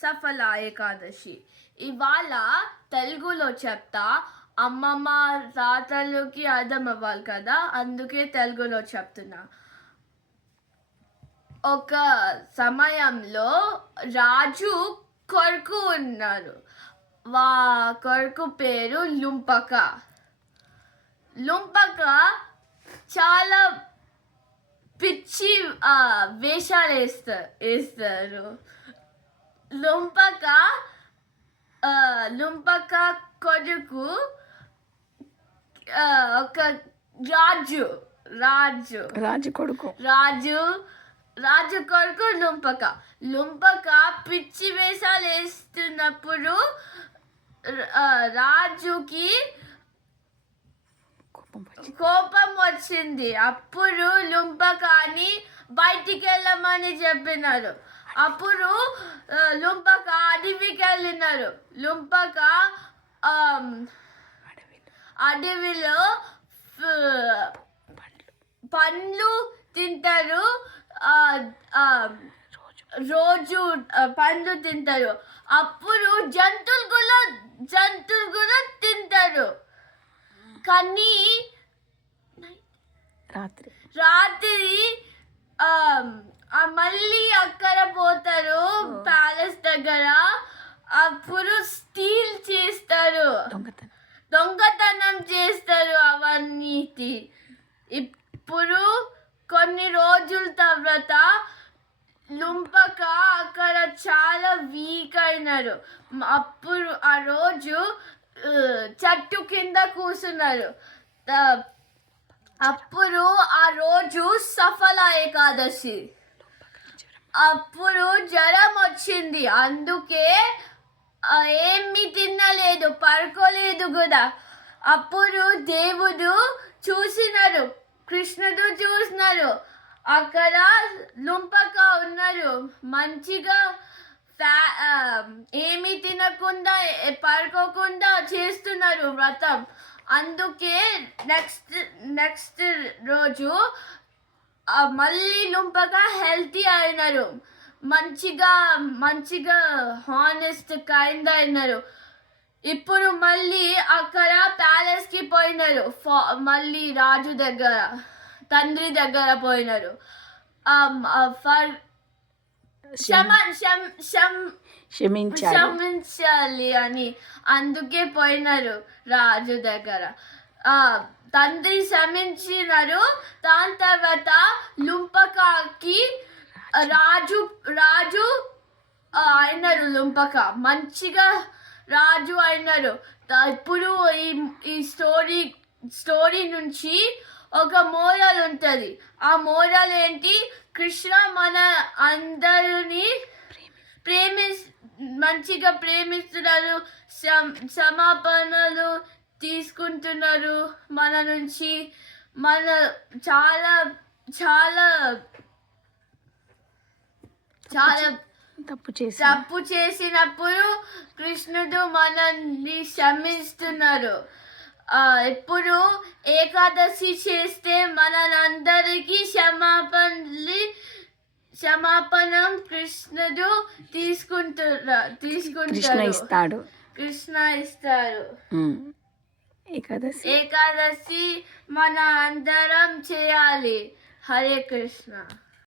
సఫల ఏకాదశి. ఇవాళ తెలుగులో చెప్తా, అమ్మమ్మ తాతలకి అర్థం అవ్వాలి కదా, అందుకే తెలుగులో చెప్తున్నా. ఒక సమయంలో రాజు కొడుకు ఉన్నారు. కొడుకు పేరు లుంపక. లుంపక చాలా పిచ్చి వేషాలు వేస్తారు. లుంపక కొడుకు ఒక రాజు కొడుకు లుంపక పిచ్చి వేషాలు వేస్తున్నప్పుడు రాజుకి కోపం వచ్చింది. అప్పుడు లుంపకాని బయటికి వెళ్ళమని చెప్పినారు. అప్పుడు లుంపక అడవికి వెళ్ళినారు. లుంపక అడవిలో పండ్లు తింటారు. రోజు పండ్లు తింటారు. అప్పుడు జంతువులు కూడా తింటారు. కానీ రాత్రి మళ్ళీ అక్కడ పోతారు ప్యాలెస్ దగ్గర. అప్పుడు స్టీల్ చేస్తారు, దొంగతనం చేస్తారు అవన్నీ. ఇప్పుడు కొన్ని రోజుల తర్వాత లుంపక అక్కడ చాలా వీక్ అయినారు. అప్పుడు ఆ రోజు చెట్టు కింద కూర్చున్నారు. అప్పుడు ఆ రోజు సఫల ఏకాదశి. అప్పుడు జ్వరం వచ్చింది, అందుకే ఏమి తినలేదు, పడుకోలేదు కూడా. అప్పుడు దేవుడు చూసినారు, కృష్ణుడు చూసినారు. అక్కడ లుంపక ఉన్నారు, మంచిగా ఏమి తినకుండా పడుకోకుండా చేస్తున్నారు వ్రతం. అందుకే నెక్స్ట్ రోజు మళ్ళీ లుంపక హెల్తీ అయినారు, మంచిగా హానెస్ట్ కైండ్ అయినారు. ఇప్పుడు మళ్ళీ అక్కడ ప్యాలెస్ కి పోయినారు. మళ్ళీ రాజు దగ్గర, తండ్రి దగ్గర పోయినారు. క్షమించాలి అని, అందుకే పోయినారు రాజు దగ్గర. తండ్రి క్షమించినారు. దాని తర్వాత లుంపకకి రాజు అయినారు. లుంపక మంచిగా రాజు అయినారు. ఇప్పుడు ఈ స్టోరీ నుంచి ఒక మోరల్ ఉంటుంది. ఆ మోరల్ ఏంటి? కృష్ణ మన అందరినీ మంచిగా ప్రేమిస్తున్నారు, క్షమాపణలు తీసుకుంటున్నారు మన నుంచి. మన చాలా చాలా చాలా తప్పు చేసినప్పుడు కృష్ణుడు మనల్ని క్షమిస్తున్నారు. ఇప్పుడు ఏకాదశి చేస్తే మనందరికీ క్షమాపణం కృష్ణుడు తీసుకుంటాడు. కృష్ణ ఇస్తారు. ఏకాదశి మన అందరం చేయాలి. హరే కృష్ణ.